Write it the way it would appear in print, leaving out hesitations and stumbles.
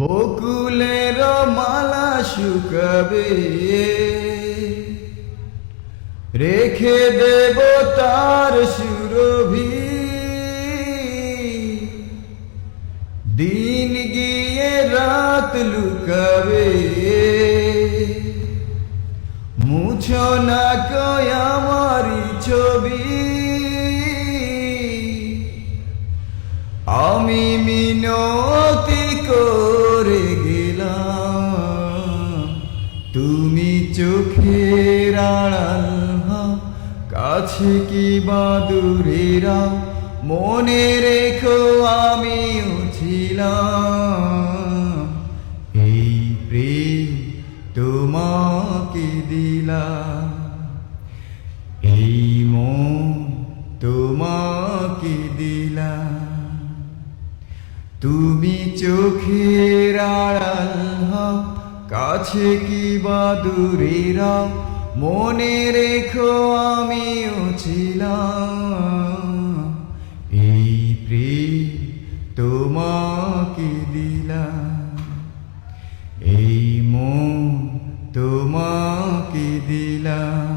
বকুলের মালা শুকাবে, রেখে দেব তার সুরভি। দিন গিয়ে রাত লুকাবে, মুছো না কই আমারি ছবি। আমি মিনতি করে গেলাম, তুমি চোখের আড়াল হও, কাছে কি বা দূরে রাও, মনে রেখো আমিও ছিলাম। এই প্রেম তোমাকে দিলাম, এই মন তোমাকে দিলাম। তুমি চোখের আড়াল হও, কাছে কি বা দূরে রাও, মনে রেখো আমিও ছিলাম। এই প্রেম তোমাকে দিলাম, এই মন তোমাকে দিলাম।